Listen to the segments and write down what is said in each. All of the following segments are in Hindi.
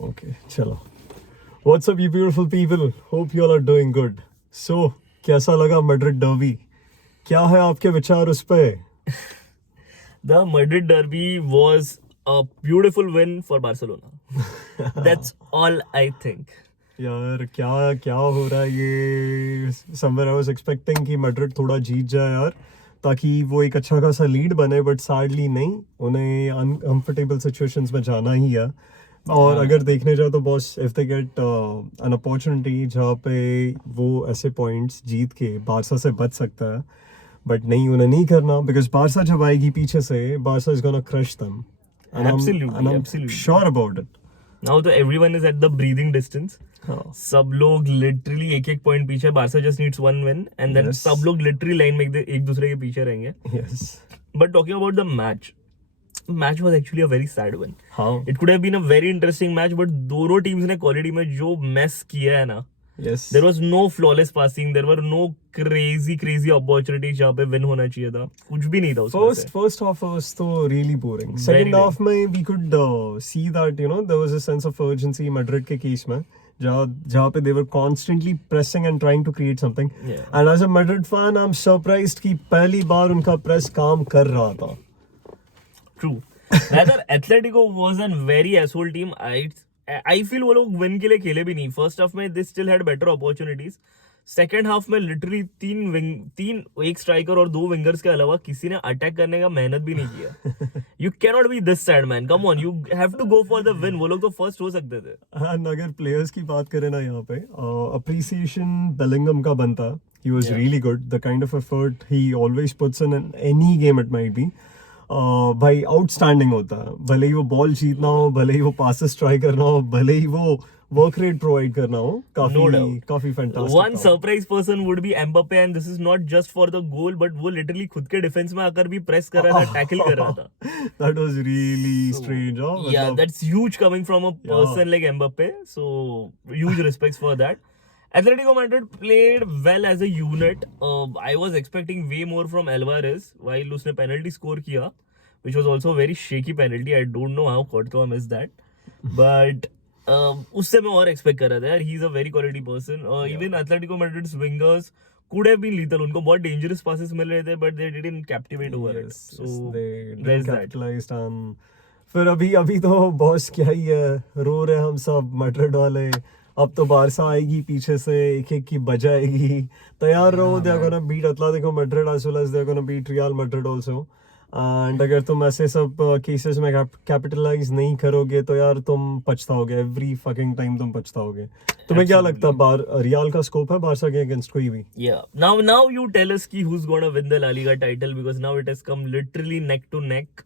Okay, chalo. What's up, you beautiful people? Hope you all are doing good. So, कैसा लगा मैड्रिड डर्बी? क्या है आपके विचार उस पे? The Madrid derby was a beautiful win for Barcelona. That's all I think. यार क्या क्या हो रहा है ये? Somewhere I was expecting कि मैड्रिड थोड़ा जीत जाए यार, ताकि वो एक अच्छा खासा लीड बने, बट सैडली नहीं, उन्हें अनकंफर्टेबल सिचुएशंस में जाना ही है. और अगर देखने जाए तो boss, if they get an opportunity जहाँ पे वो ऐसे पॉइंट्स जीत के बारसा से बच सकता है, बट नहीं, उन्हें नहीं करना, बिकॉज बारसा जब आएगी पीछे से, Barça is gonna crush them. Absolutely, absolutely. Sure about it. Now तो everyone is at the breathing distance. सब लोग लिटरली एक एक पॉइंट पीछे. Barça just needs one win and then Yes. सब लोग लिटरली लाइन में एक दूसरे के पीछे रहेंगे. Yes. But talking about the match was actually a very sad one. हाँ. It could have been a very interesting match, but दोनों टीम्स ने क्वालिटी में जो मेस किया है ना, Yes. there was no flawless passing, there were no crazy opportunities जहाँ पे win होना चाहिए था. कुछ भी नहीं था उसमें से. First half was तो really boring. Second Very half में we could see that there was a sense of urgency Madrid के केस में, जहाँ पे they were constantly pressing and trying to create something. Yeah. And as a Madrid fan, I'm surprised कि पहली बार उनका press काम कर रहा था. True. Rather, Atletico was a very asshole team. I feel वो लोग win के लिए खेले भी नहीं. First half में they still had better opportunities. Second half में literally तीन एक striker और दो wingers के अलावा किसी ने attack करने का मेहनत भी नहीं किया. You cannot be this sad, man. Come on, you have to go for the win. वो लोग तो first हो सकते थे. And अगर players की बात करें ना यहाँ पे, appreciation Bellingham का बनता. He was really good. The kind of effort he always puts in any game it might be. भाई आउटस्टैंडिंग होता है. भले ही वो बॉल जीतना हो, भले ही वो पासेस ट्राई करना हो, भले ही वो वर्क रेट प्रोवाइड करना हो, काफी fantastic. One surprise person would be Mbappe, and this is not just for the goal, but वो literally खुद के डिफेंस में आकर भी प्रेस कर रहा था, टैकल कर रहा था. That was really strange. Yeah, that's huge coming from a person like Mbappe. So huge respects for that. Atletico Madrid played well as a unit. I was expecting way more from Alvarez while उसने penalty score किया, which was also a very shaky penalty. I don't know how Courtois missed that, but उससे मैं और expect कर रहा था यार. He's a very quality person. Even Atletico Madrid's wingers could have been lethal. उनको बहुत dangerous passes मिल रहे थे, but they didn't captivate over it. So they there's that. capitalized on. फिर अभी तो बॉस क्या ही है, रो रहे हम सब मैड्रिड वाले. अब तो बारसा आएगी पीछे से, एक की बजाएगी. तैयार रहो, they are gonna beat Atletico Madrid as well as they are gonna beat Real Madrid also. And अगर तुम ऐसे सब केसेस में कैपिटलाइज नहीं करोगे तो यार तुम पछताओगे. एवरी फकिंग टाइम तुम पछताओगे. तुम्हें क्या लगता है रियल का स्कोप है बारसा के अगेंस्ट कोई भी? Yeah. Now you tell us कि who's gonna win the La Liga title, because now it has come literally neck to neck.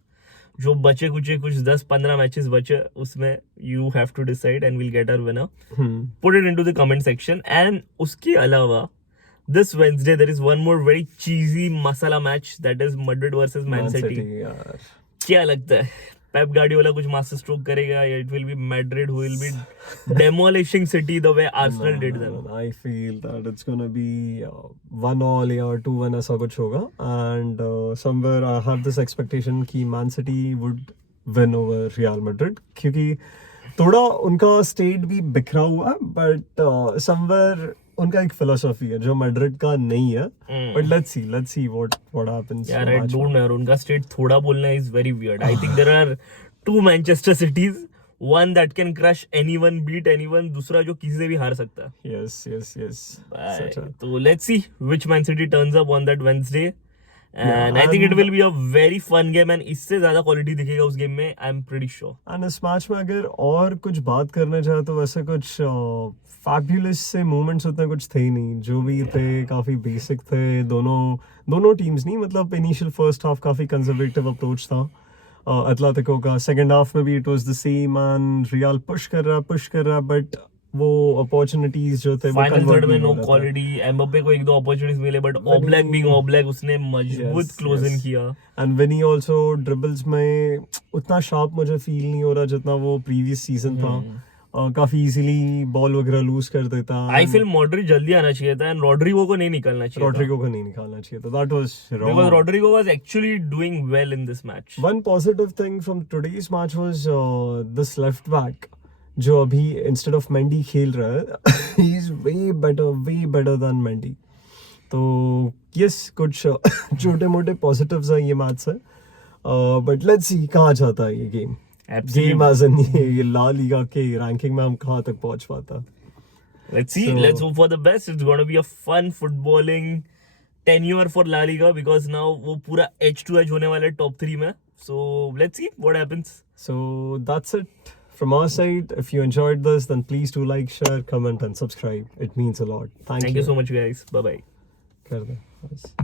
जो बचे कुछ 10-15 मैचेस बचे, उसमें you have to decide and we'll get our winner. Put it into the comment section. And उसके अलावा this Wednesday there is one more very cheesy masala match, that is Madrid versus Man City. यार क्या लगता है, पेप गार्डियोला कुछ मास्टर स्ट्रोक करेगा या it will be Madrid who will be demolishing City the way Arsenal did them? I feel that it's gonna be 1-1 या 2-1 ऐसा कुछ होगा. And somewhere I have this expectation कि Man City would win over Real Madrid, क्योंकि थोड़ा उनका स्टेट भी बिखरा हुआ है, बट somewhere उनका एक फिलोसॉफी है जो मैड्रिड का नहीं है. But let's see what happens. यार आई डोंट नो, उनका स्टेट थोड़ा बोलना is very weird. I think there are two Manchester cities, one that can crush anyone, beat anyone, दूसरा जो किसी से भी हार सकता है. Yes. तो let's see which Man City turns up on that Wednesday. And I think it will be a very fun game, and इससे ज्यादा क्वालिटी दिखेगा उस गेम में, I am pretty sure. And इस मैच में अगर और कुछ बात करना चाहे तो वैसे कुछ फैबुलस से मोमेंट्स उतने कुछ थे ही नहीं. जो भी थे काफी बेसिक थे. दोनों टीम्स नहीं, मतलब इनिशियल फर्स्ट हाफ काफी कंजर्वेटिव अप्रोच था एटलेटिको का. सेकंड हाफ में भी it was the same, and real push कर रहा, बट वो अपॉर्चुनिटीज जो थे फाइनल थर्ड में नो क्वालिटी. एम्बाप्पे को एक दो अपॉर्चुनिटीज मिले, बट ओब्लैक बीइंग ओब्लैक उसने मजबूत क्लोज इन किया. एंड विनी आल्सो ड्रिबल्स में उतना शार्प मुझे फील नहीं हो रहा जितना वो प्रीवियस सीजन था. काफी इजीली बॉल वगैरह लूज कर देता. आई फील मॉड्रिच जल्दी आना चाहिए था, एंड रॉड्रिगो को नहीं निकालना चाहिए था. That was wrong, because Rodrigo was actually doing well in this match. One positive thing from today's match was this left back जो अभी इंस्टेड ऑफ मेंडी खेल रहा है, he is way better than Mendy. तो यस, कुछ छोटे मोटे पॉजिटिव्स हैं ये मैच से, बट लेट्स सी कहाँ जाता है ये गेम. गेम एज इन ये ला लीगा के रैंकिंग में हम कहाँ तक पहुंच पाता. Let's see. So- Let's hope for the best. It's going to be a fun footballing tenure for La Liga because now वो पूरा edge to edge होने वाला है top 3 में. So let's see what happens. So that's it from our side. If you enjoyed this, then please do like, share, comment, and subscribe. It means a lot. Thank Thank you so much, guys. Bye bye. कर दे बस.